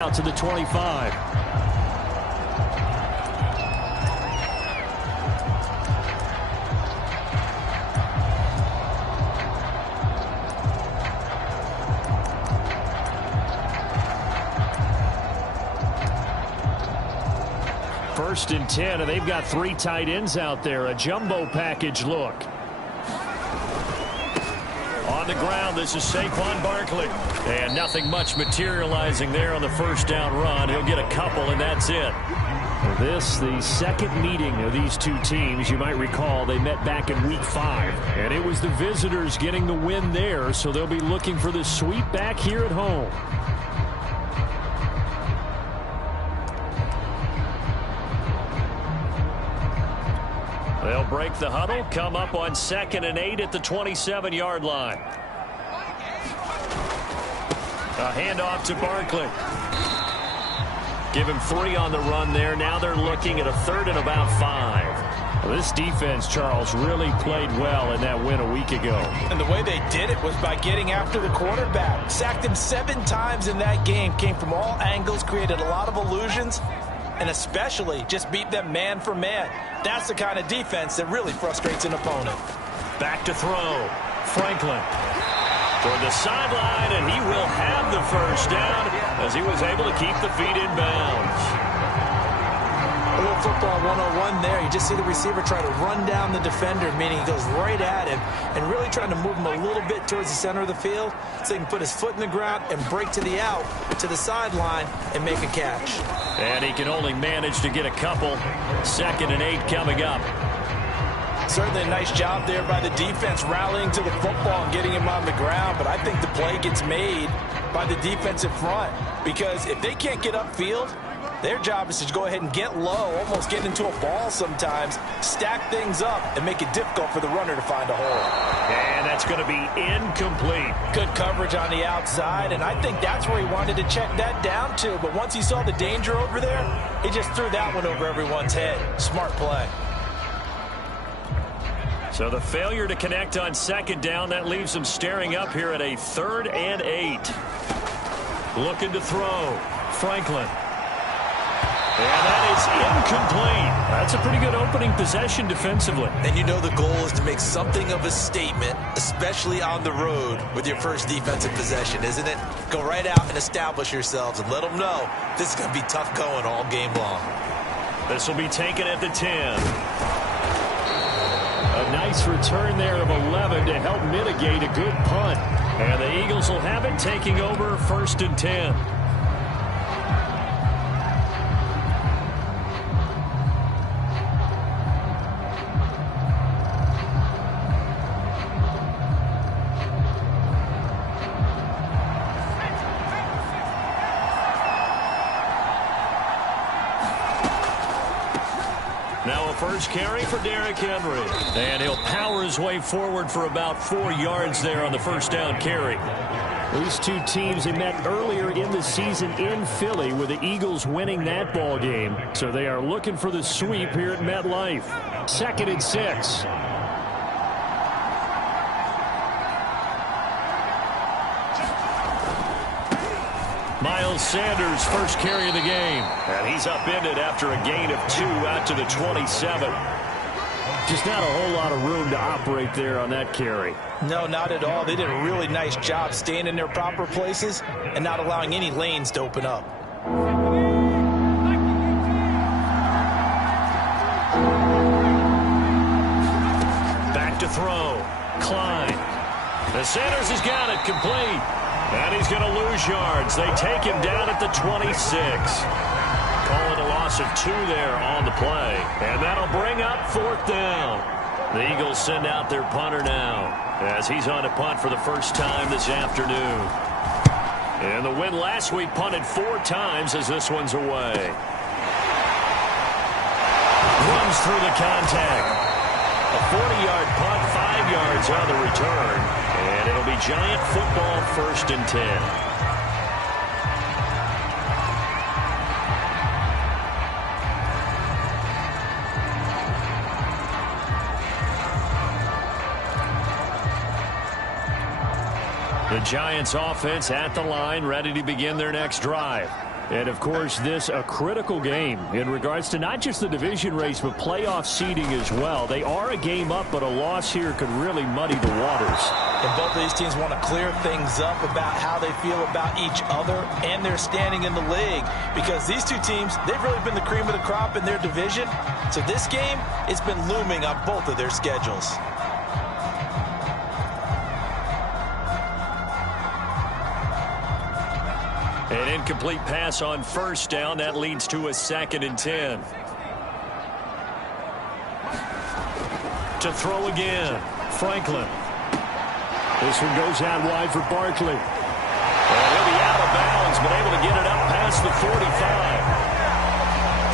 Out to the 25. First and 10, and they've got three tight ends out there. A jumbo package look. On the ground, this is Saquon Barkley. And nothing much materializing there on the first down run. He'll get a couple, and that's it. This, the second meeting of these two teams. You might recall they met back in Week 5. And it was the visitors getting the win there, so they'll be looking for the sweep back here at home. They'll break the huddle, come up on 2nd and 8 at the 27-yard line. A handoff to Barkley. Give him 3 on the run there. Now they're looking at a 3rd and about 5. Well, this defense, Charles, really played well in that win a week ago. And the way they did it was by getting after the quarterback. Sacked him 7 times in that game. Came from all angles, created a lot of illusions, and especially just beat them man for man. That's the kind of defense that really frustrates an opponent. Back to throw. Franklin toward the sideline, and he will have the first down as he was able to keep the feet in bounds. A little football 101 there. You just see the receiver try to run down the defender, meaning he goes right at him and really trying to move him a little bit towards the center of the field so he can put his foot in the ground and break to the out, to the sideline, and make a catch. And he can only manage to get a couple. 2nd and 8 coming up. Certainly a nice job there by the defense rallying to the football and getting him on the ground, but I think the play gets made by the defensive front because if they can't get upfield, their job is to go ahead and get low, almost get into a ball sometimes, stack things up, and make it difficult for the runner to find a hole. And that's going to be incomplete. Good coverage on the outside, and I think that's where he wanted to check that down to. But once he saw the danger over there, he just threw that one over everyone's head. Smart play. So the failure to connect on 2nd down, that leaves them staring up here at a 3rd and 8. Looking to throw. Franklin. And that is incomplete. That's a pretty good opening possession defensively. And you know the goal is to make something of a statement, especially on the road with your first defensive possession, isn't it? Go right out and establish yourselves and let them know this is going to be tough going all game long. This will be taken at the 10. A nice return there of 11 to help mitigate a good punt. And the Eagles will have it taking over 1st and 10. Now a first carry for Derrick Henry. And he'll power his way forward for about 4 yards there on the first down carry. These two teams had met earlier in the season in Philly with the Eagles winning that ball game. So they are looking for the sweep here at MetLife. 2nd and 6. Miles Sanders, first carry of the game. And he's upended after a gain of 2 out to the 27. Just not a whole lot of room to operate there on that carry. No, not at all. They did a really nice job staying in their proper places and not allowing any lanes to open up. Back to throw. Klein. And Sanders has got it complete. And he's going to lose yards. They take him down at the 26. Call it a loss of 2 there on the play. And that'll bring up 4th down. The Eagles send out their punter now as he's on a punt for the first time this afternoon. And the win last week punted 4 times as this one's away. Runs through the contact. A 40-yard punt, 5 yards on the return. And it'll be Giant football 1st and 10. The Giants offense at the line, ready to begin their next drive. And, of course, this a critical game in regards to not just the division race, but playoff seeding as well. They are a game up, but a loss here could really muddy the waters. And both of these teams want to clear things up about how they feel about each other and their standing in the league. Because these two teams, they've really been the cream of the crop in their division. So this game, it's been looming on both of their schedules. An incomplete pass on first down. That leads to a 2nd and 10. To throw again, Franklin. This one goes out wide for Barkley. And he'll be out of bounds, but able to get it up past the 45.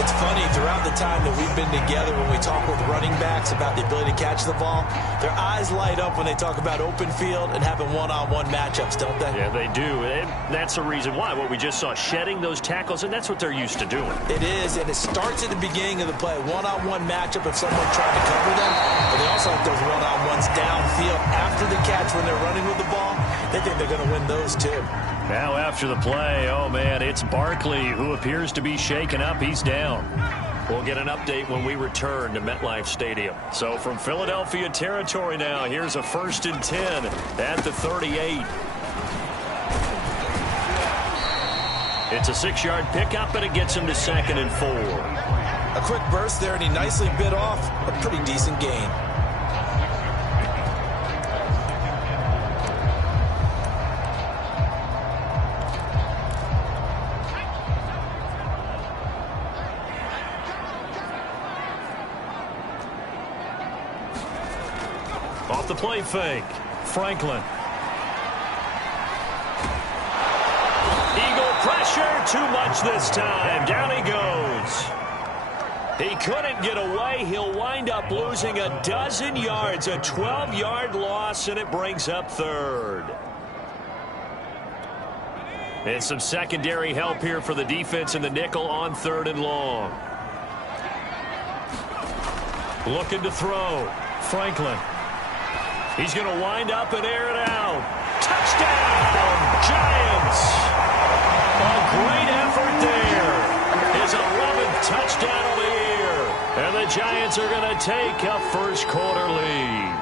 It's funny, throughout the time that we've been together, when we talk with running backs about the ability to catch the ball, their eyes light up when they talk about open field and having one-on-one matchups, don't they? Yeah, they do. And that's the reason why. What we just saw, shedding those tackles, and that's what they're used to doing. It is, and it starts at the beginning of the play. One-on-one matchup if someone trying to cover them, but they also have those one-on-ones downfield after the catch when they're running with the ball. They think they're going to win those too. Now after the play, oh man, it's Barkley who appears to be shaken up. He's down. We'll get an update when we return to MetLife Stadium. So from Philadelphia territory now, here's a 1st and 10 at the 38. It's a 6-yard pickup, and it gets him to 2nd and 4. A quick burst there, and he nicely bit off a pretty decent gain. Off the play fake, Franklin. Eagle pressure, too much this time. Down he goes. He couldn't get away. He'll wind up losing a dozen yards, a 12-yard loss, and it brings up 3rd. And some secondary help here for the defense in the nickel on 3rd and long. Looking to throw, Franklin. He's going to wind up and air it out. Touchdown, Giants. A great effort there. His 11th touchdown of the year. And the Giants are going to take a first-quarter lead.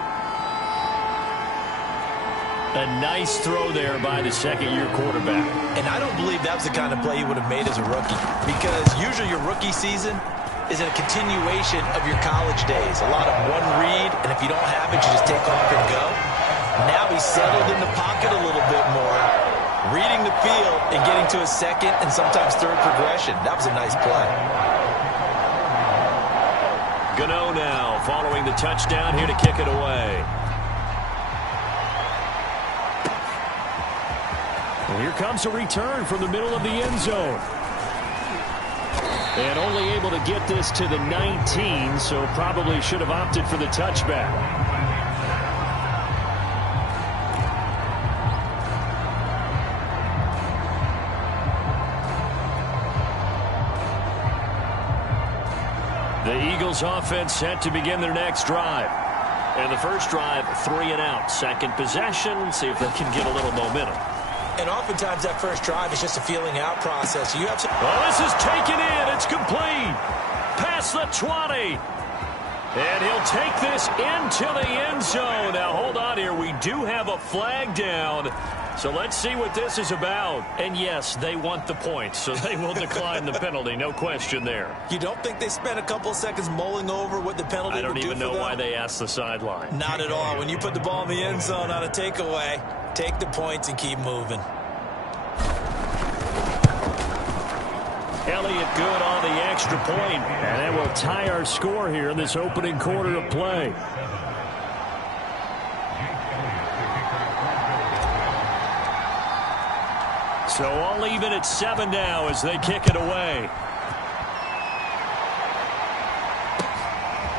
A nice throw there by the second-year quarterback. And I don't believe that was the kind of play he would have made as a rookie. Because usually your rookie season is a continuation of your college days. A lot of one read, and if you don't have it, you just take off and go. Now he's settled in the pocket a little bit more, reading the field and getting to a 2nd and sometimes 3rd progression. That was a nice play. Gano now following the touchdown here to kick it away. And here comes a return from the middle of the end zone. And only able to get this to the 19, so probably should have opted for the touchback. The Eagles offense set to begin their next drive. And the first drive, 3 and out. Second possession, see if they can get a little momentum. And oftentimes that first drive is just a feeling out process. You have some. Oh, this is taken in. It's complete. Past the 20. And he'll take this into the end zone. Now, hold on here. We do have a flag down. So let's see what this is about. And, yes, they want the points, so they will decline the penalty. No question there. You don't think they spent a couple of seconds mulling over what the penalty would do for them? I don't even know why they asked the sideline. Not at all. When you put the ball in the end zone on a takeaway, take the points and keep moving. Elliott good on the extra point. And that will tie our score here in this opening quarter of play. So all even at 7 now as they kick it away.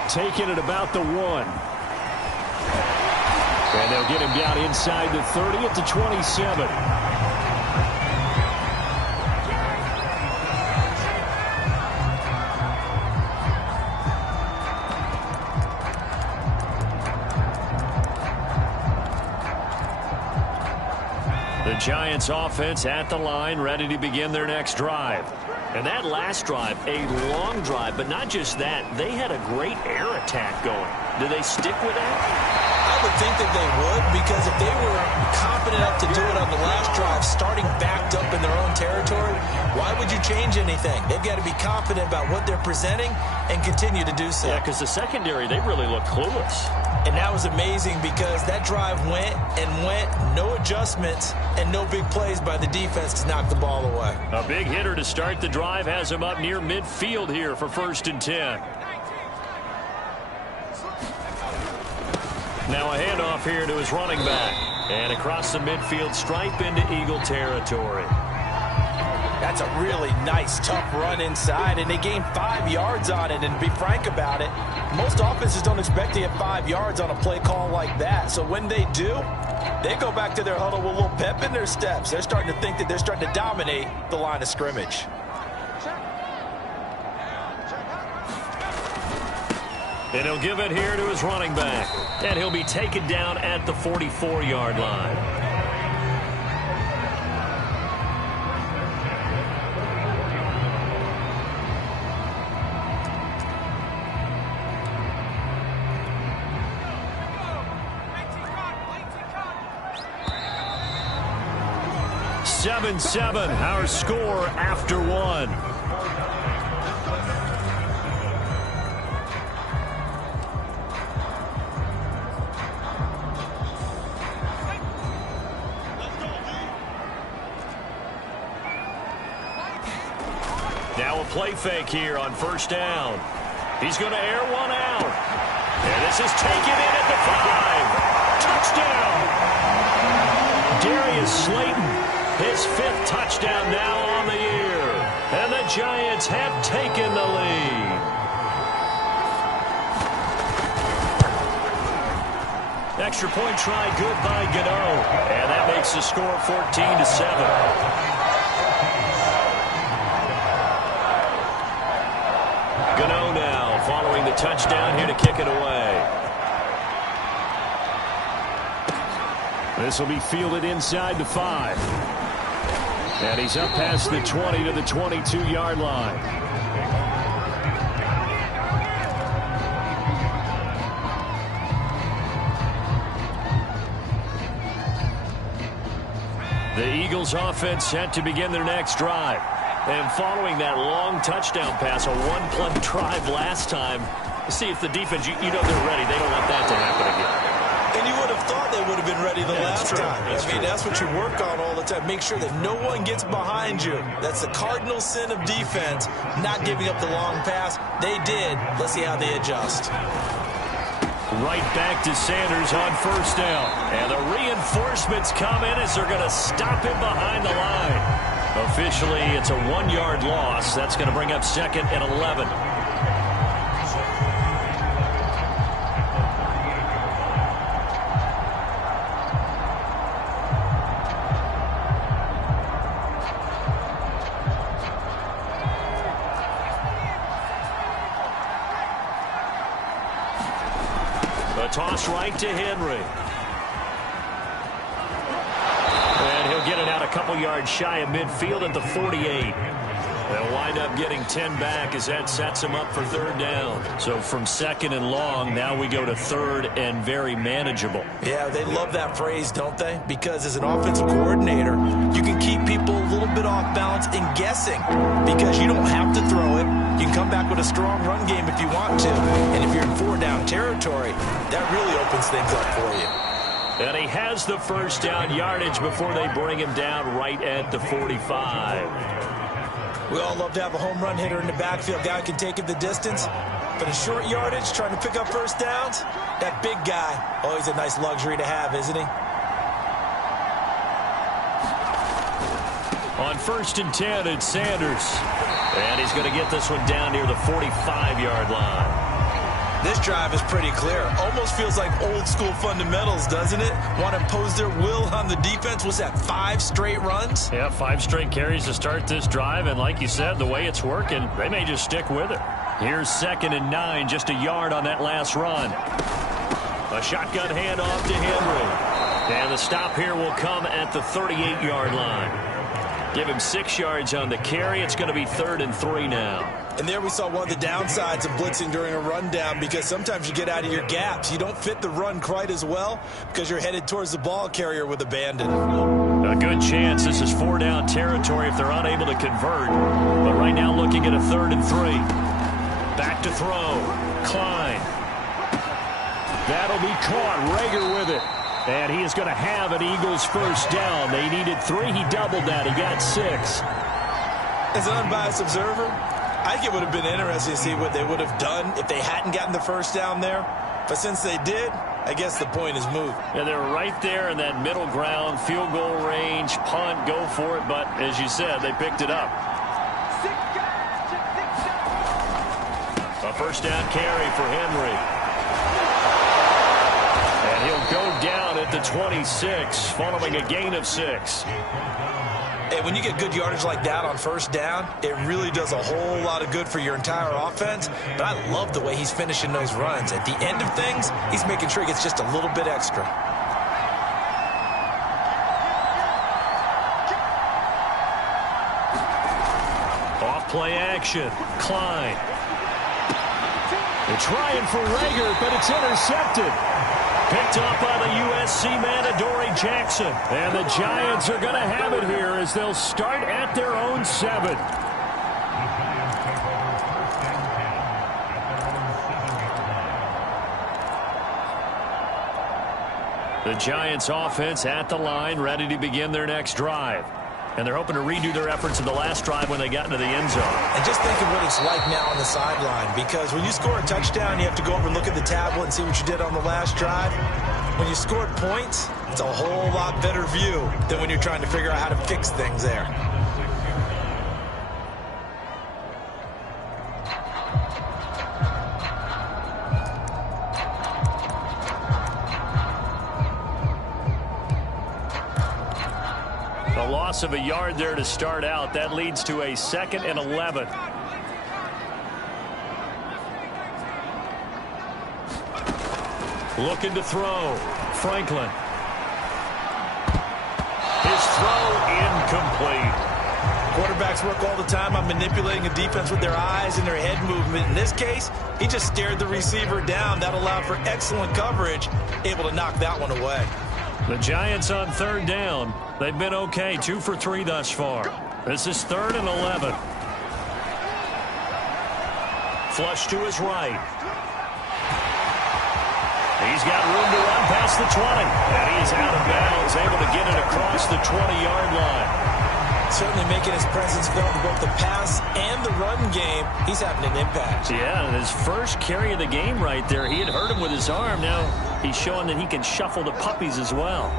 Taking it about the 1. And they'll get him down inside the 30 at the 27. The Giants offense at the line, ready to begin their next drive. And that last drive, a long drive, but not just that. They had a great air attack going. Do they stick with that? I would think that they would, because if they were confident enough to do it on the last drive, starting backed up in their own territory, why would you change anything? They've got to be confident about what they're presenting and continue to do so. Yeah, because the secondary, they really look clueless. And that was amazing because that drive went and went, no adjustments, and no big plays by the defense to knock the ball away. A big hitter to start the drive has him up near midfield here for 1st and 10. Now a handoff here to his running back. And across the midfield stripe into Eagle territory. That's a really nice, tough run inside, and they gained 5 yards on it. And to be frank about it, most offenses don't expect to get 5 yards on a play call like that. So when they do, they go back to their huddle with a little pep in their steps. They're starting to think that they're starting to dominate the line of scrimmage. And he'll give it here to his running back. And he'll be taken down at the 44-yard line. Seven, our score after one. Now a play fake here on 1st down. He's going to air one out. And this is taken in at the 5. Touchdown. Darius Slayton. His 5th touchdown now on the year. And the Giants have taken the lead. Extra point try good by Gano. And that makes the score 14-7. Gano now following the touchdown here to kick it away. This will be fielded inside the 5. And he's up past the 20 to the 22-yard line. The Eagles offense set to begin their next drive. And following that long touchdown pass, a one-play drive last time, see if the defense, you know they're ready. They don't want that to happen again. And you would have thought they would have been ready the last time. That's what you work on all the time. Make sure that no one gets behind you. That's the cardinal sin of defense, not giving up the long pass. They did. Let's see how they adjust. Right back to Sanders on 1st down. And the reinforcements come in as they're going to stop him behind the line. Officially, it's a 1-yard loss. That's going to bring up 2nd and 11. Toss right to Henry. And he'll get it out a couple yards shy of midfield at the 48. They'll wind up getting 10 back as that sets him up for 3rd down. So from 2nd and long, now we go to 3rd and very manageable. Yeah, they love that phrase, don't they? Because as an offensive coordinator, you can keep people a little bit off balance and guessing because you don't have to throw it. You can come back with a strong run game if you want to. And if you're in 4-down territory, that really opens things up for you. And he has the 1st down yardage before they bring him down right at the 45. We all love to have a home run hitter in the backfield. Guy can take it the distance. But in short yardage, trying to pick up 1st downs, that big guy, always a nice luxury to have, isn't he? On 1st and 10, it's Sanders. And he's going to get this one down near the 45-yard line. This drive is pretty clear. Almost feels like old school fundamentals, doesn't it? Want to impose their will on the defense. Was that 5 straight runs? Yeah, 5 straight carries to start this drive. And like you said, the way it's working, they may just stick with it. Here's 2nd and 9, just a yard on that last run. A shotgun handoff to Henry. And the stop here will come at the 38-yard line. Give him 6 yards on the carry. It's going to be 3rd and 3 now. And there we saw one of the downsides of blitzing during a rundown, because sometimes you get out of your gaps. You don't fit the run quite as well because you're headed towards the ball carrier with abandon. A good chance this is 4-down territory if they're unable to convert. But right now looking at a 3rd and 3. Back to throw. Klein. That'll be caught. Rager with it. And he is going to have an Eagles first down. They needed 3. He doubled that. He got 6. As an unbiased observer, I think it would have been interesting to see what they would have done if they hadn't gotten the first down there. But since they did, I guess the point is moved. Yeah, they're right there in that middle ground, field goal range, punt, go for it. But as you said, they picked it up. A first down carry for Henry. And he'll go down at the 26 following a gain of 6. And when you get good yardage like that on first down, it really does a whole lot of good for your entire offense. But I love the way he's finishing those runs. At the end of things, he's making sure he gets just a little bit extra. Off play action. Klein. They're trying for Rager, but it's intercepted. Picked up by the USC man, Adoree Jackson. And the Giants are going to have it here as they'll start at their own 7. The Giants offense at the line, ready to begin their next drive. And they're hoping to redo their efforts in the last drive when they got into the end zone. And just think of what it's like now on the sideline, because when you score a touchdown, you have to go over and look at the tablet and see what you did on the last drive. When you scored points, it's a whole lot better view than when you're trying to figure out how to fix things there. A loss of a yard there to start out. That leads to a 2nd and 11. Looking to throw. Franklin. His throw incomplete. Quarterbacks work all the time on manipulating a defense with their eyes and their head movement. In this case, he just stared the receiver down. That allowed for excellent coverage, able to knock that one away. The Giants on 3rd down. They've been okay, 2 for 3 thus far. This is 3rd and 11. Flush to his right. He's got room to run past the 20. And he is out of bounds, able to get it across the 20-yard line. Certainly making his presence felt in both the pass and the run game. He's having an impact. Yeah, his first carry of the game right there. He had hurt him with his arm. Now he's showing that he can shuffle the puppies as well.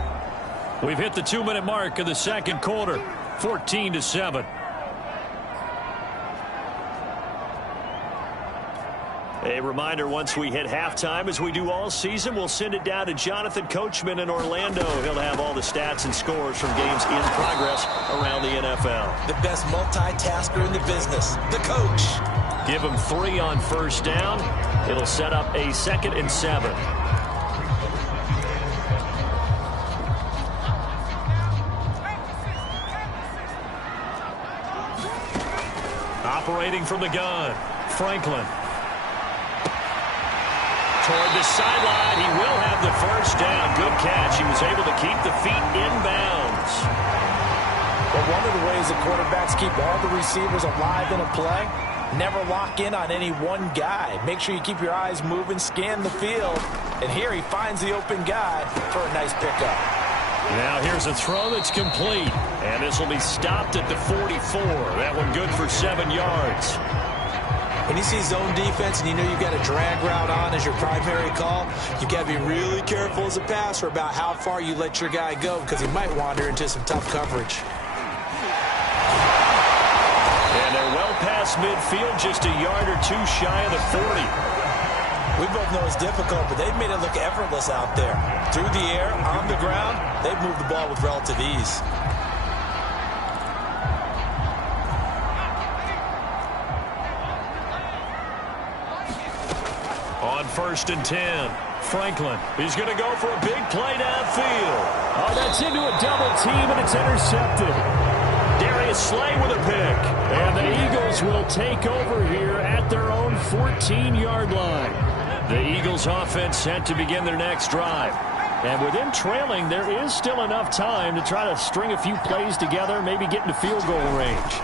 We've hit the 2-minute mark of the second quarter, 14-7. A reminder, once we hit halftime, as we do all season, we'll send it down to Jonathan Coachman in Orlando. He'll have all the stats and scores from games in progress around the NFL. The best multitasker in the business, the coach. Give him 3 on first down. It'll set up a 2nd and 7. Operating from the gun, Franklin. Toward the sideline, he will have the first down. Good catch. He was able to keep the feet in bounds. Well, one of the ways the quarterbacks keep all the receivers alive in a play, never lock in on any one guy. Make sure you keep your eyes moving, scan the field. And here he finds the open guy for a nice pickup. Now here's a throw that's complete. And this will be stopped at the 44. That one good for 7 yards. When you see zone defense and you know you've got a drag route on as your primary call, you've got to be really careful as a passer about how far you let your guy go, because he might wander into some tough coverage. And they're well past midfield, just a yard or 2 shy of the 40. We both know it's difficult, but they've made it look effortless out there. Through the air, on the ground, they've moved the ball with relative ease. On 1st and 10, Franklin, he's going to go for a big play downfield. Oh, that's into a double team, and it's intercepted. Darius Slay with a pick. And the Eagles will take over here at their own 14-yard line. The Eagles offense set to begin their next drive. And with them trailing, there is still enough time to try to string a few plays together, maybe get into field goal range.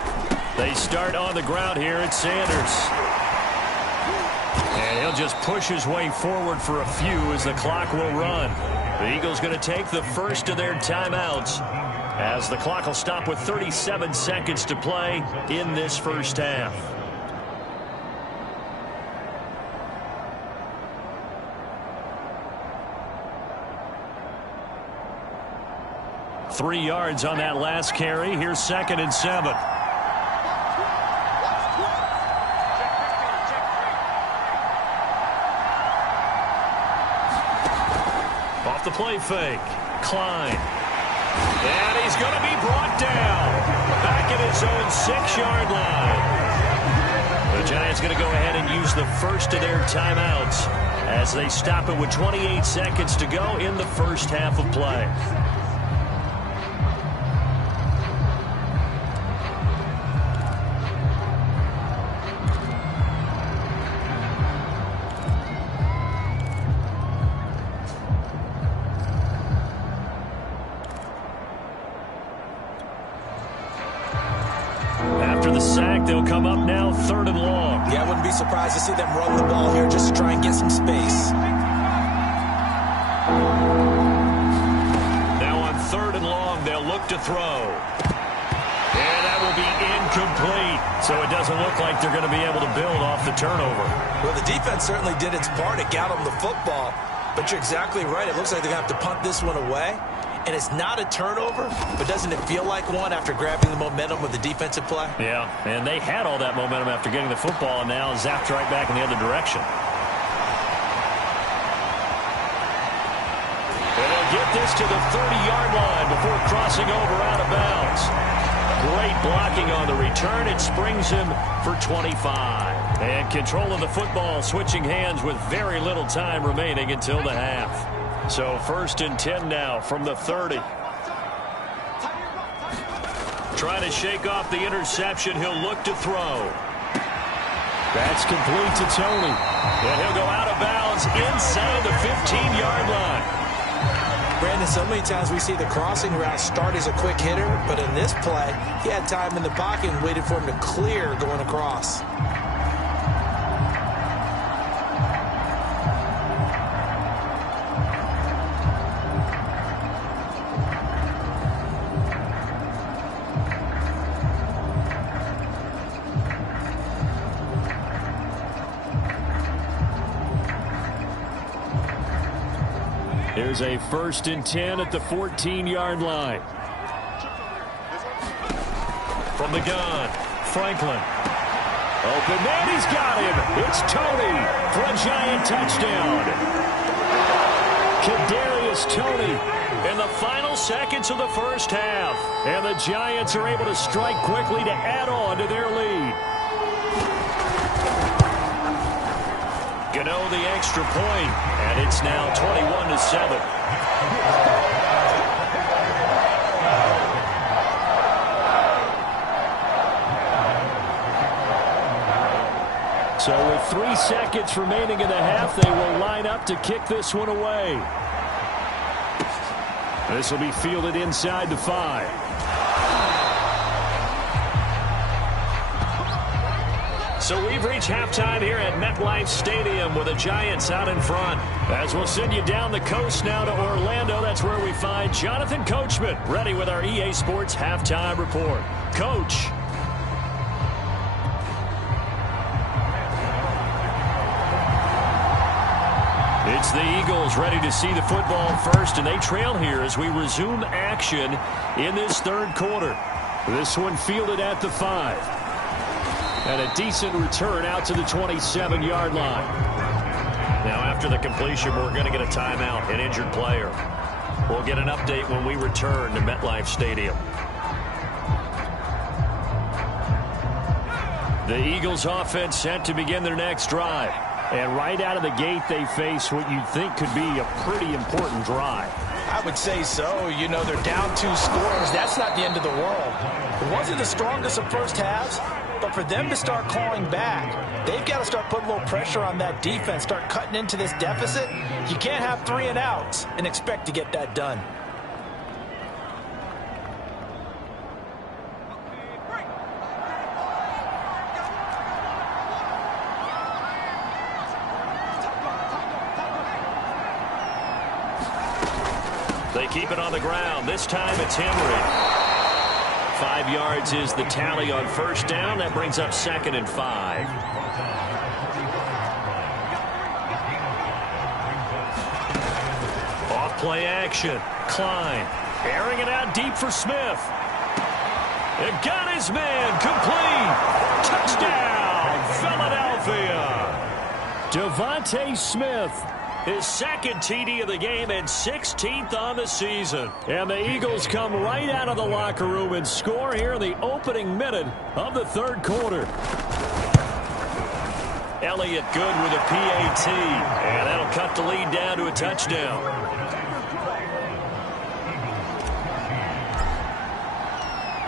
They start on the ground here at Sanders. And he'll just push his way forward for a few as the clock will run. The Eagles going to take the first of their timeouts as the clock will stop with 37 seconds to play in this first half. Three yards on that last carry. Here's 2nd and 7. Off the play fake. Klein. And he's going to be brought down. Back at his own 6-yard line. The Giants going to go ahead and use the first of their timeouts as they stop it with 28 seconds to go in the first half of play. After the sack, they'll come up now 3rd and long. Yeah, I wouldn't be surprised to see them run the ball here just to try and get some space. Now on 3rd and long, they'll look to throw. And that will be incomplete. So it doesn't look like they're going to be able to build off the turnover. Well, the defense certainly did its part to get them the football. But you're exactly right. It looks like they're going to have to punt this one away. And it's not a turnover, but doesn't it feel like one after grabbing the momentum with the defensive play? Yeah, and they had all that momentum after getting the football, and now zapped right back in the other direction. And they'll get this to the 30-yard line before crossing over out of bounds. Great blocking on the return. It springs him for 25. And control of the football switching hands with very little time remaining until the half. So 1st and 10 now from the 30. Trying to shake off the interception. He'll look to throw. That's complete to Tony. And he'll go out of bounds inside the 15-yard line. Brandon, so many times we see the crossing route start as a quick hitter, but in this play, he had time in the pocket and waited for him to clear going across. Here's a 1st and 10 at the 14-yard line. From the gun, Franklin. Open man, he's got him. It's Tony for a Giant touchdown. Kadarius Toney in the final seconds of the first half. And the Giants are able to strike quickly to add on to their lead. Gano the extra point, and it's now 21-7. So with 3 seconds remaining in the half, they will line up to kick this one away. This will be fielded inside the 5. So we've reached halftime here at MetLife Stadium with the Giants out in front. As we'll send you down the coast now to Orlando, that's where we find Jonathan Coachman ready with our EA Sports Halftime Report. Coach. It's the Eagles ready to see the football first, and they trail here as we resume action in this 3rd quarter. This one fielded at the 5. And a decent return out to the 27-yard line. Now, after the completion, we're going to get a timeout, an injured player. We'll get an update when we return to MetLife Stadium. The Eagles offense set to begin their next drive. And right out of the gate, they face what you'd think could be a pretty important drive. I would say so. You know, they're down 2 scores. That's not the end of the world. It wasn't the strongest of first halves, but for them to start clawing back, they've got to start putting a little pressure on that defense, start cutting into this deficit. You can't have 3 and outs and expect to get that done. They keep it on the ground. This time it's Henry. 5 yards is the tally on first down. That brings up 2nd and 5. Off play action. Klein airing it out deep for Smith. It got his man. Complete. Touchdown, Philadelphia. Devontae Smith. His 2nd TD of the game and 16th on the season. And the Eagles come right out of the locker room and score here in the opening minute of the 3rd quarter. Elliott good with a PAT. And that'll cut the lead down to a touchdown.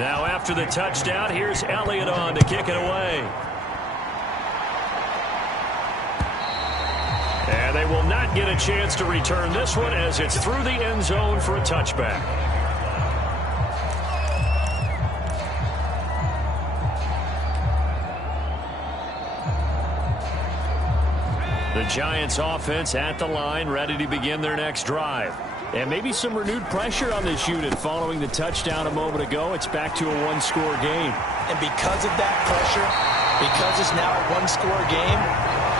Now after the touchdown, here's Elliott on to kick it away. And they will not get a chance to return this one as it's through the end zone for a touchback. The Giants offense at the line, ready to begin their next drive. And maybe some renewed pressure on this unit following the touchdown a moment ago. It's back to a 1-score game. And because of that pressure, because it's now a 1-score game,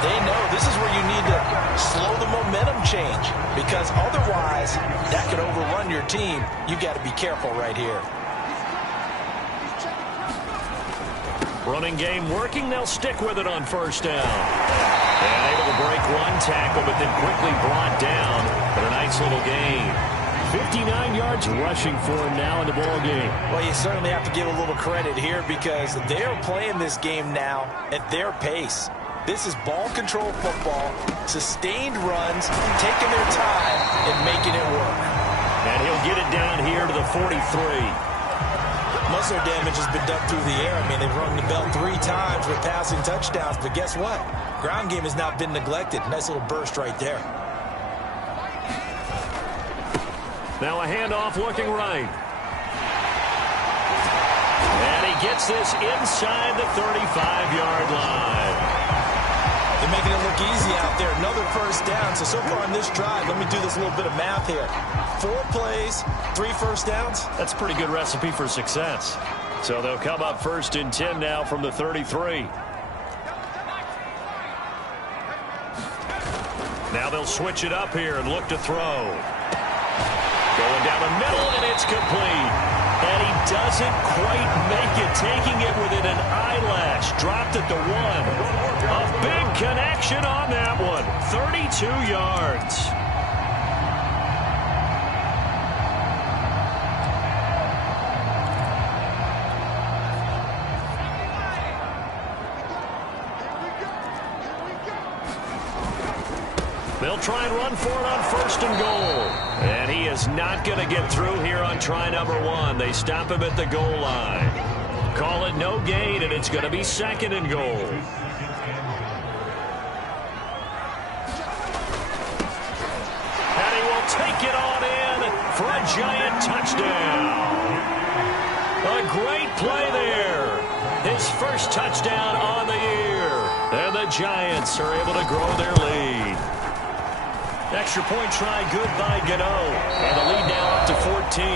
they know this is where you need to slow the momentum change, because otherwise that could overrun your team. You got to be careful right here. Running game working. They'll stick with it on first down. And able to break one tackle, but then quickly brought down for a nice little gain. 59 yards rushing for him now in the ball game. Well, you certainly have to give a little credit here because they're playing this game now at their pace. This is ball control football, sustained runs, taking their time and making it work. And he'll get it down here to the 43. Most of their damage has been done through the air. I mean, they've rung the bell 3 times with passing touchdowns, but guess what? Ground game has not been neglected. Nice little burst right there. Now a handoff looking right. And he gets this inside the 35-yard line. They're making it look easy out there. Another first down. So far on this drive, let me do this little bit of math here. 4 plays, 3 first downs. That's a pretty good recipe for success. So they'll come up 1st and 10 now from the 33. Now they'll switch it up here and look to throw. Going down the middle, and it's complete. And he doesn't quite make it, taking it within an eyelash. Dropped at the 1. A big connection on that one. 32 yards. They'll try and run for it on 1st and goal. And he is not going to get through here on try number 1. They stop him at the goal line. Call it no gain, and it's going to be 2nd and goal. And he will take it on in for a Giant touchdown. A great play there. His first touchdown on the year. And the Giants are able to grow their lead. Extra point try good by Gano. And the lead now up to 14.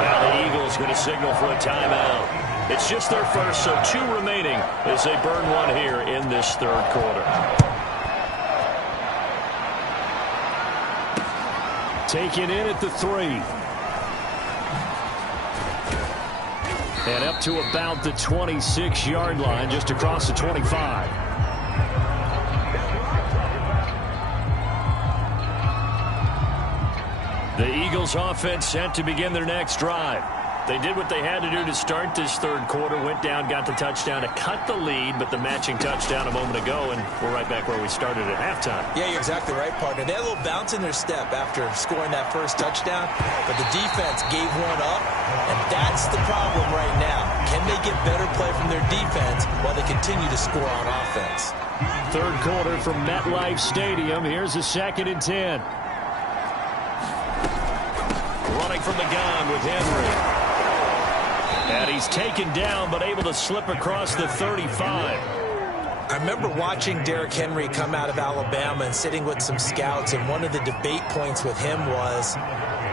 Now the Eagles going to signal for a timeout. It's just their first, so 2 remaining as they burn one here in this 3rd quarter. Taken in at the 3. And up to about the 26-yard line, just across the 25. The Eagles offense set to begin their next drive. They did what they had to do to start this third quarter, went down, got the touchdown to cut the lead, but the matching touchdown a moment ago, and we're right back where we started at halftime. Yeah, you're exactly right, partner. They had a little bounce in their step after scoring that first touchdown, but the defense gave one up, and that's the problem right now. Can they get better play from their defense while they continue to score on offense? Third quarter from MetLife Stadium. Here's a 2nd and 10. Running from the gun with Henry. And he's taken down, but able to slip across the 35. I remember watching Derrick Henry come out of Alabama and sitting with some scouts, and one of the debate points with him was,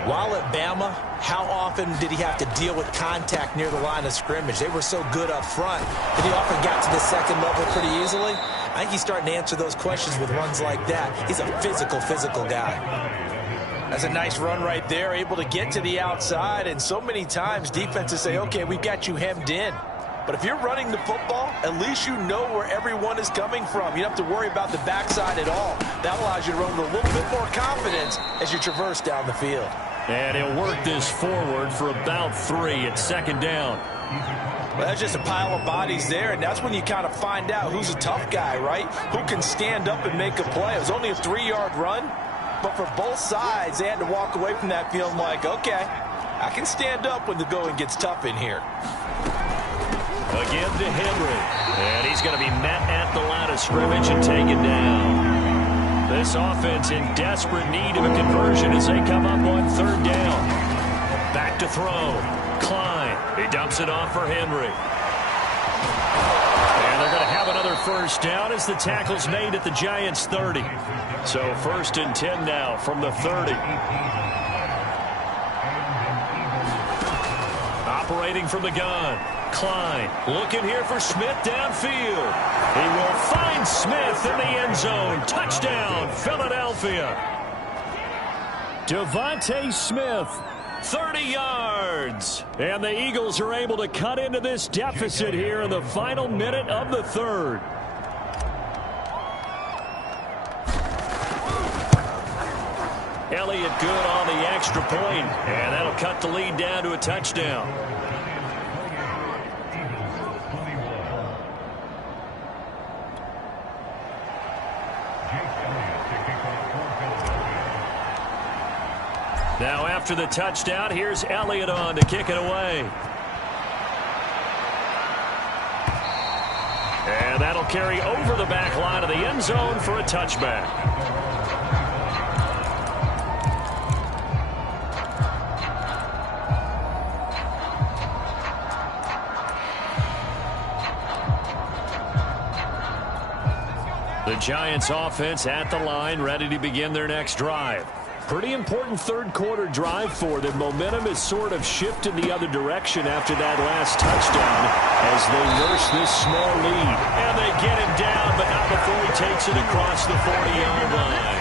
while at Bama, how often did he have to deal with contact near the line of scrimmage? They were so good up front that he often got to the second level pretty easily. I think he's starting to answer those questions with runs like that. He's a physical guy. That's a nice run right there, able to get to the outside, and so many times defenses say, okay, we've got you hemmed in. But if you're running the football, at least you know where everyone is coming from. You don't have to worry about the backside at all. That allows you to run with a little bit more confidence as you traverse down the field. And he'll work this forward for about 3. It's 2nd down. Well, that's just a pile of bodies there, and that's when you kind of find out who's a tough guy, right? Who can stand up and make a play. It was only a 3-yard run, but for both sides, they had to walk away from that feeling like, okay, I can stand up when the going gets tough in here. Again to Henry. And he's going to be met at the line of scrimmage and taken down. This offense in desperate need of a conversion as they come up on 3rd down. Back to throw. Klein. He dumps it off for Henry. And they're going to have another first down as the tackle's made at the Giants' 30. So 1st and 10 now from the 30. Operating from the gun. Klein looking here for Smith downfield. He will find Smith in the end zone. Touchdown, Philadelphia. Devontae Smith, 30 yards. and the Eagles are able to cut into this deficit here in the final minute of the 3rd. Elliott good on the extra point, and that'll cut the lead down to a touchdown. Now after the touchdown, here's Elliott on to kick it away. And that'll carry over the back line of the end zone for a touchback. The Giants offense at the line, ready to begin their next drive. Pretty important third quarter drive for them. Momentum has sort of shifted the other direction after that last touchdown as they nurse this small lead. And they get him down, but not before he takes it across the 40-yard line.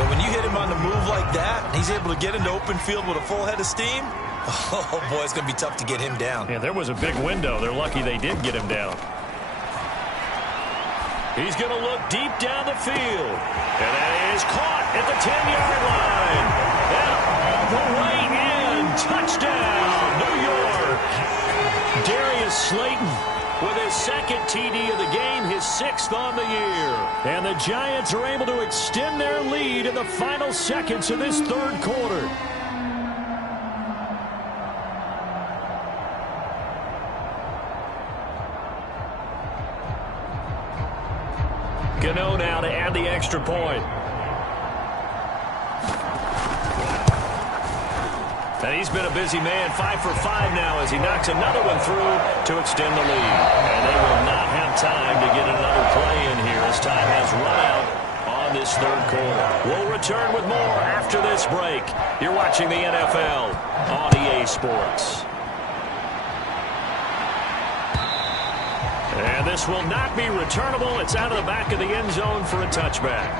But when you hit him on the move like that, he's able to get into open field with a full head of steam. Oh, boy, it's going to be tough to get him down. Yeah, there was a big window. They're lucky they did get him down. He's going to look deep down the field. And that is caught at the 10-yard line. And all the way in. Touchdown, New York. Darius Slayton with his 2nd TD of the game, his 6th on the year. And the Giants are able to extend their lead in the final seconds of this third quarter. Gano now to add the extra point. And he's been a busy man, 5 for 5 now as he knocks another one through to extend the lead. And they will not have time to get another play in here as time has run out on this third quarter. We'll return with more after this break. You're watching the NFL on EA Sports. And this will not be returnable. It's out of the back of the end zone for a touchback.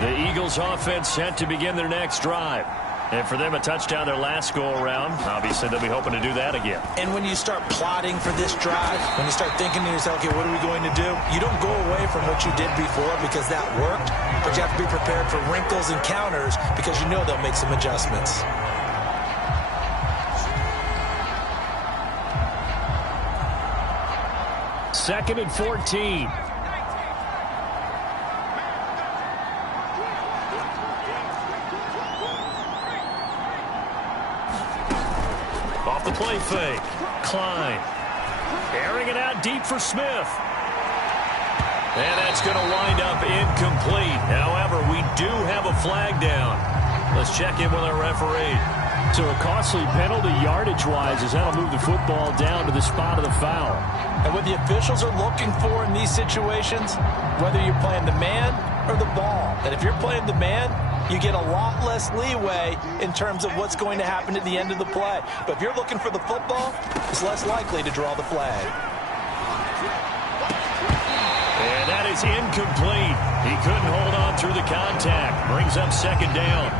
The Eagles offense set to begin their next drive. And for them, a touchdown their last go-around. Obviously, they'll be hoping to do that again. And when you start plotting for this drive, when you start thinking to yourself, okay, what are we going to do? You don't go away from what you did before because that worked, but you have to be prepared for wrinkles and counters because you know they'll make some adjustments. Second and 14. Off the play fake. Klein. Airing it out deep for Smith. And that's going to wind up incomplete. However, we do have a flag down. Let's check in with our referee. So a costly penalty yardage-wise as that'll move the football down to the spot of the foul. And what the officials are looking for in these situations, whether you're playing the man or the ball, and if you're playing the man, you get a lot less leeway in terms of what's going to happen at the end of the play. But if you're looking for the football, it's less likely to draw the flag. And that is incomplete. He couldn't hold on through the contact. Brings up second down.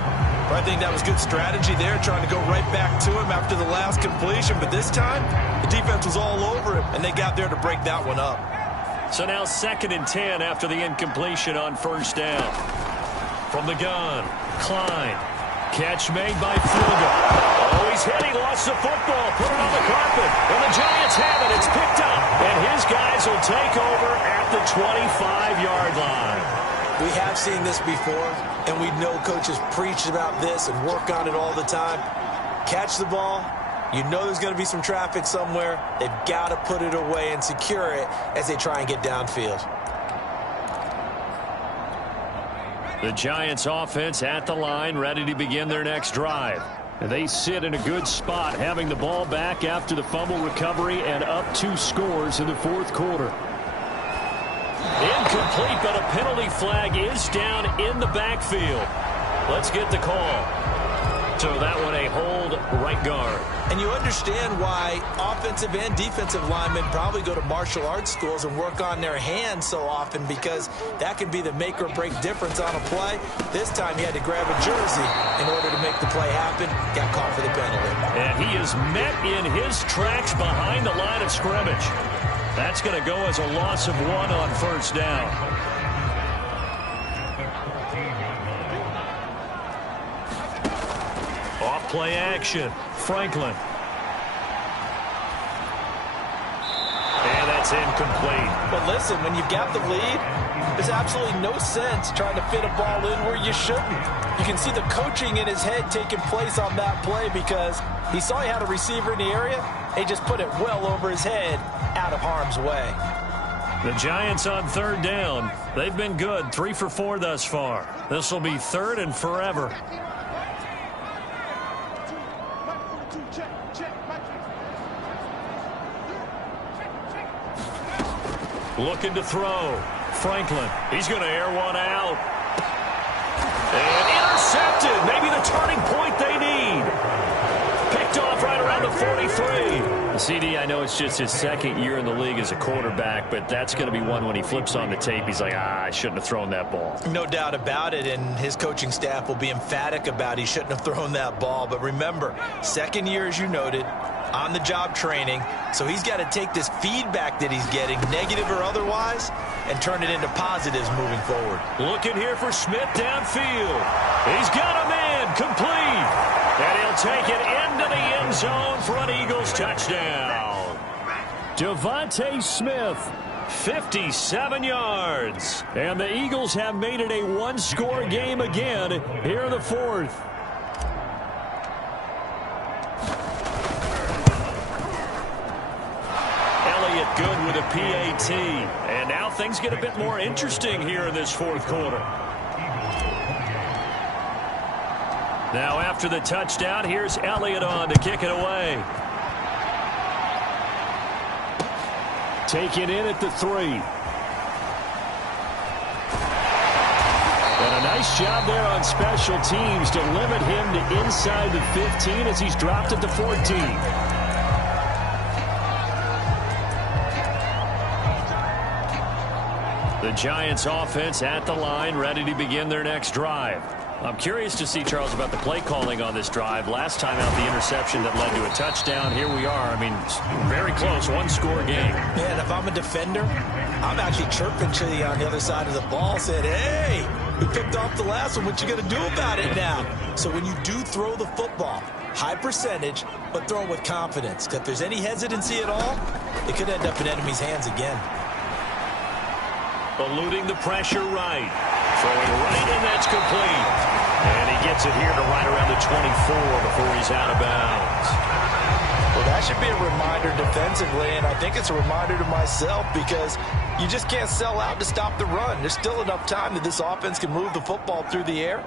I think that was good strategy there, trying to go right back to him after the last completion. But this time, the defense was all over him, and they got there to break that one up. So now second and 10 after the incompletion on first down. From the gun, Klein. Catch made by Fulga. Oh, he's hit. He lost the football. Put it on the carpet. And the Giants have it. It's picked up. And his guys will take over at the 25-yard line. We have seen this before, and we know coaches preach about this and work on it all the time. Catch the ball. You know there's going to be some traffic somewhere. They've got to put it away and secure it as they try and get downfield. The Giants offense at the line, ready to begin their next drive. And they sit in a good spot, having the ball back after the fumble recovery and up 2 scores in the fourth quarter. Incomplete, but a penalty flag is down in the backfield. Let's get the call. So that one a hold right guard. And you understand why offensive and defensive linemen probably go to martial arts schools and work on their hands so often, because that can be the make or break difference on a play. This time he had to grab a jersey in order to make the play happen. Got caught for the penalty. And he is met in his tracks behind the line of scrimmage. That's going to go as a loss of 1 on first down. Off play action. Franklin. And that's incomplete. But listen, when you've got the lead, there's absolutely no sense trying to fit a ball in where you shouldn't. You can see the coaching in his head taking place on that play because he saw he had a receiver in the area. He just put it well over his head, out of harm's way. The Giants on third down. They've been good, 3 for 4 thus far. This will be third and forever. Looking to throw. Franklin. He's going to air one out. And intercepted. Maybe the turning point they need. Picked off right around the 43. CD, I know it's just his second year in the league as a quarterback, but that's going to be one when he flips on the tape. He's like, I shouldn't have thrown that ball. No doubt about it, and his coaching staff will be emphatic about he shouldn't have thrown that ball. But remember, second year, as you noted, on-the-job training, so he's got to take this feedback that he's getting, negative or otherwise, and turn it into positives moving forward. Looking here for Smith downfield. He's got a man complete. And he'll take it into the end zone for an Eagles touchdown. Devontae Smith, 57 yards. And the Eagles have made it a 1-score game again here in the fourth. Elliott good with a PAT. And now things get a bit more interesting here in this fourth quarter. Now after the touchdown, here's Elliott on to kick it away. Taken in at the 3. And a nice job there on special teams to limit him to inside the 15 as he's dropped at the 14. The Giants offense at the line, ready to begin their next drive. I'm curious to see, Charles, about the play calling on this drive. Last time out, the interception that led to a touchdown. Here we are. I mean, very close, one-score game. Man, if I'm a defender, I'm actually chirping to you on the other side of the ball, saying, hey, we picked off the last one. What you going to do about it now? So when you do throw the football, high percentage, but throw it with confidence. Because if there's any hesitancy at all, it could end up in enemy's hands again. Eluding the pressure right. Throwing right, and that's complete. And he gets it here to right around the 24 before he's out of bounds. Well, that should be a reminder defensively, and I think it's a reminder to myself because you just can't sell out to stop the run. There's still enough time that this offense can move the football through the air,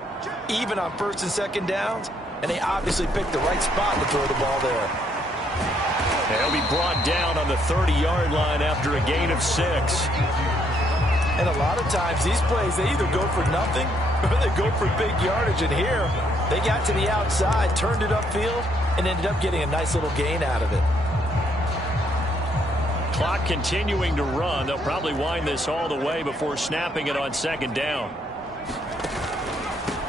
even on first and second downs, and they obviously picked the right spot to throw the ball there. They'll be brought down on the 30-yard line after a gain of 6. And a lot of times these plays, they either go for nothing or they go for big yardage. And here, they got to the outside, turned it upfield, and ended up getting a nice little gain out of it. Clock continuing to run. They'll probably wind this all the way before snapping it on second down.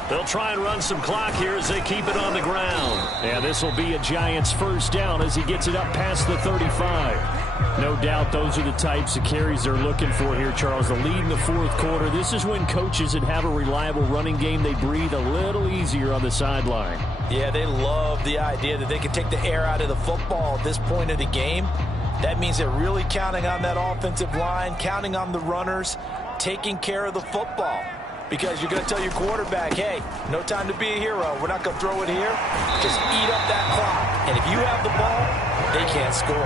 They'll try and run some clock here as they keep it on the ground. Yeah, this will be a Giants first down as he gets it up past the 35. No doubt those are the types of carries they're looking for here, Charles. The lead in the fourth quarter. This is when coaches that have a reliable running game, they breathe a little easier on the sideline. Yeah, they love the idea that they can take the air out of the football at this point of the game. That means they're really counting on that offensive line, counting on the runners, taking care of the football. Because you're going to tell your quarterback, hey, no time to be a hero. We're not going to throw it here. Just eat up that clock. And if you have the ball, they can't score.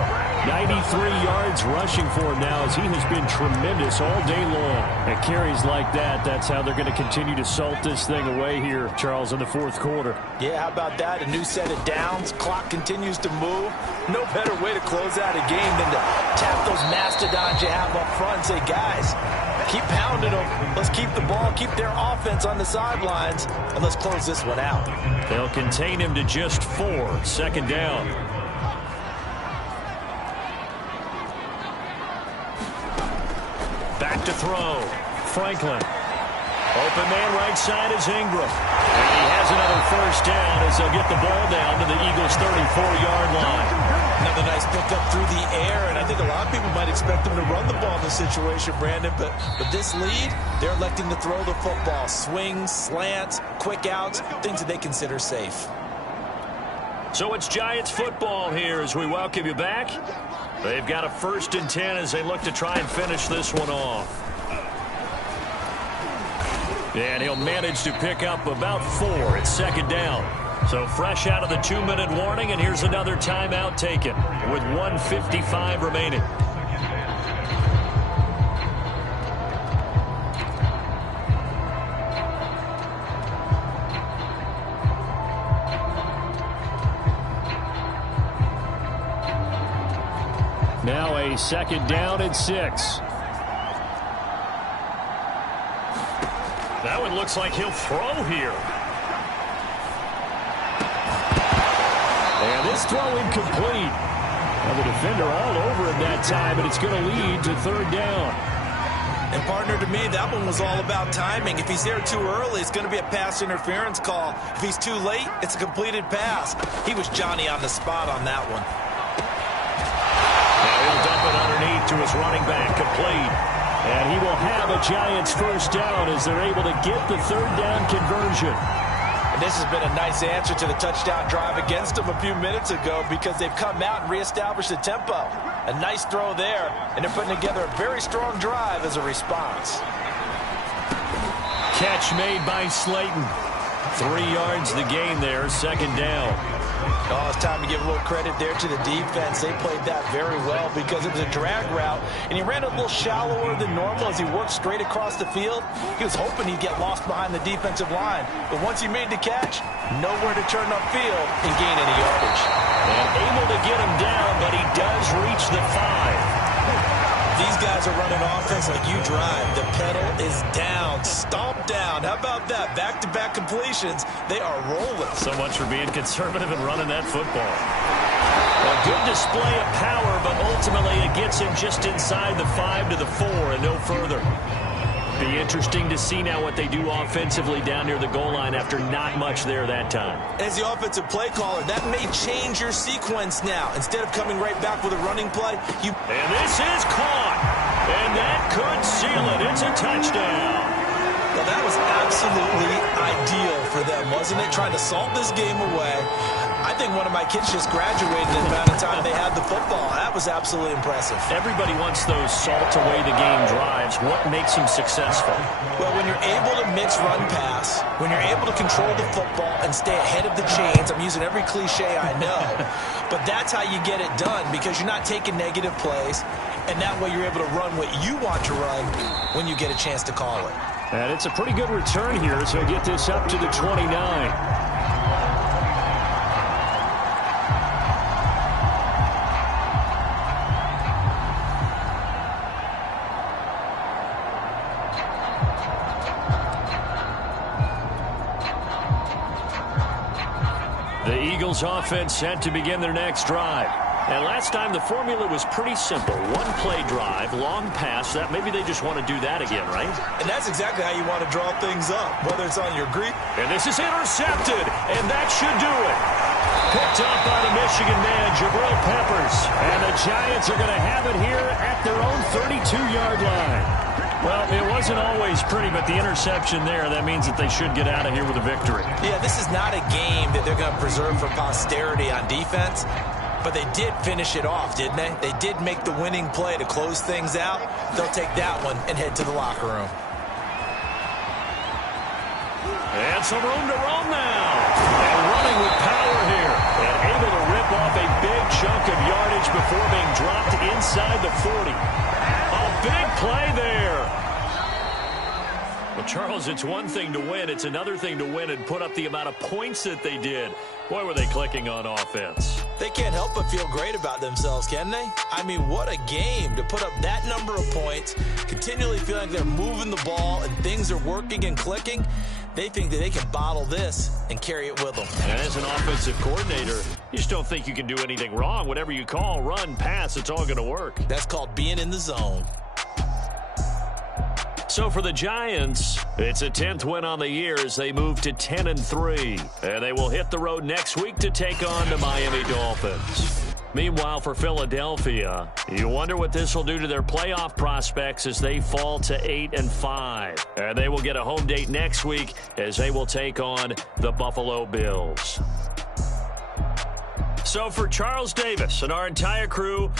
93 yards rushing for him now as he has been tremendous all day long. And carries like that, that's how they're going to continue to salt this thing away here, Charles, in the fourth quarter. Yeah, how about that? A new set of downs. Clock continues to move. No better way to close out a game than to tap those mastodons you have up front and say, guys, keep pounding them. Let's keep the ball, keep their offense on the sidelines, and let's close this one out. They'll contain him to just 4. Second down. Back to throw. Franklin. Open man right side is Ingram. And he has another first down as they'll get the ball down to the Eagles' 34-yard line. Another nice pickup through the air, and I think a lot of people might expect them to run the ball in this situation, Brandon, but with this lead, they're electing to throw the football. Swings, slants, quick outs, things that they consider safe. So it's Giants football here as we welcome you back. They've got a 1st and 10 as they look to try and finish this one off. And he'll manage to pick up about 4. It's second down. So fresh out of the 2-minute warning, and here's another timeout taken with 1:55 remaining. Now a second down and 6. That one looks like he'll throw here. And this throw incomplete. Now the defender all over him that time, and it's going to lead to third down. And partner, to me, that one was all about timing. If he's there too early, it's going to be a pass interference call. If he's too late, it's a completed pass. He was Johnny on the spot on that one. Now he'll dump it underneath to his running back, complete. And he will have a Giants first down as they're able to get the third down conversion. And this has been a nice answer to the touchdown drive against them a few minutes ago because they've come out and reestablished the tempo. A nice throw there, and they're putting together a very strong drive as a response. Catch made by Slayton. 3 yards the gain there, second down. Oh, it's time to give a little credit there to the defense. They played that very well because it was a drag route, and he ran a little shallower than normal as he worked straight across the field. He was hoping he'd get lost behind the defensive line, but once he made the catch, nowhere to turn upfield and gain any yardage. And able to get him down, but he does reach the 5. These guys are running offense like you drive. The pedal is down, stomp down. How about that? Back-to-back completions. They are rolling. So much for being conservative and running that football. A good display of power, but ultimately it gets him just inside the 5 to the 4 and no further. Be interesting to see now what they do offensively down near the goal line after not much there that time. As the offensive play caller, that may change your sequence now. Instead of coming right back with a running play, And this is caught. And that could seal it. It's a touchdown. Well, that was absolutely ideal for them, wasn't it? Trying to salt this game away. I think one of my kids just graduated in the amount of time they had the football. That was absolutely impressive. Everybody wants those salt-away-the-game drives. What makes them successful? Well, when you're able to mix run-pass, when you're able to control the football and stay ahead of the chains, I'm using every cliche I know, but that's how you get it done because you're not taking negative plays, and that way you're able to run what you want to run when you get a chance to call it. And it's a pretty good return here, so get this up to the 29. The Eagles offense set to begin their next drive. And last time the formula was pretty simple. One play drive, long pass. That maybe they just want to do that again, right? And that's exactly how you want to draw things up, whether it's on your Greek. And this is intercepted, and that should do it. Picked up by the Michigan man, Jabril Peppers. And the Giants are going to have it here at their own 32-yard line. Well, it wasn't always pretty, but the interception there, that means that they should get out of here with a victory. Yeah, this is not a game that they're going to preserve for posterity on defense, but they did finish it off, didn't they? They did make the winning play to close things out. They'll take that one and head to the locker room. And some room to roam now. And running with power here. And able to rip off a big chunk of yardage before being dropped inside the 40. A big play there. Well, Charles, it's one thing to win. It's another thing to win and put up the amount of points that they did. Boy, were they clicking on offense. They can't help but feel great about themselves, can they? I mean, what a game to put up that number of points, continually feeling like they're moving the ball and things are working and clicking. They think that they can bottle this and carry it with them. And as an offensive coordinator, you just don't think you can do anything wrong. Whatever you call, run, pass, it's all going to work. That's called being in the zone. So for the Giants, it's a 10th win on the year as they move to 10-3. And they will hit the road next week to take on the Miami Dolphins. Meanwhile, for Philadelphia, you wonder what this will do to their playoff prospects as they fall to 8-5. And they will get a home date next week as they will take on the Buffalo Bills. So for Charles Davis and our entire crew,